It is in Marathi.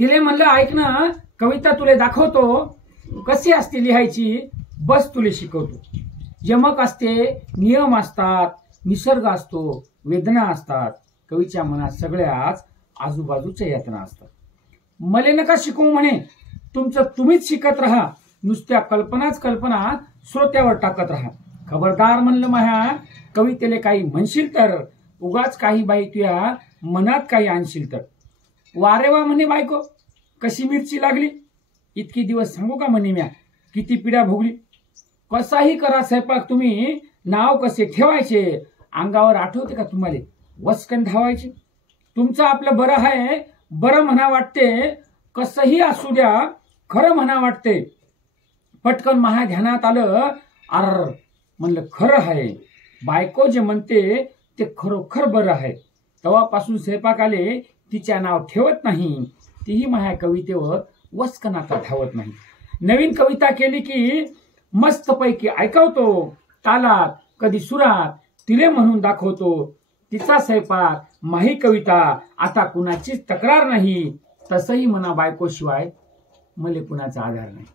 तिले म्हणलं ऐक ना, कविता तुले दाखवतो कशी असते लिहायची, बस तुले शिकवतो. यमक असते, नियम असतात, निसर्ग असतो, वेदना असतात. कवीच्या मनात सगळ्याच आजूबाजूच्या यातना असतात. मले नका शिकवू म्हणे, तुमचं तुम्हीच शिकत राहा. नुसत्या कल्पनाच कल्पना श्रोत्यावर टाकत राहा. खबरदार म्हणलं माझ्या कवितेले काही म्हणशील तर, उगाच काही बाई तुया मनात काही आणशील तर. वारेवा म्हणे बायको, कशी मिरची लागली. इतकी दिवस सांगू का म्हणे म्या, किती पिढ्या भोगली. कसाही करा स्वयंपाक तुम्ही, नाव कसे ठेवायचे, अंगावर आठवते का तुम्हाला वस्कन धावायचे. तुमचं आपलं बरं आहे, बरं म्हणा वाटते, कसंही असू द्या खरं म्हणा वाटते. पटकन महा ध्यानात आलं, अर म्हणलं खरं आहे, बायको जे म्हणते ते खरोखर बरं आहे. तेव्हापासून स्वयंपाकाले तिच्या नाव ठेवत नाही, तीही माझ्या कवितेवर वस्कनाचा धावत नाही. नवीन कविता केली की मस्तपैकी ऐकवतो, तालात कधी सुरात तिले म्हणून दाखवतो. तिचा स्वयंपाक माही कविता, आता कुणाचीच तक्रार नाही. तसंही म्हणा बायकोशिवाय मले कुणाचा आधार नाही.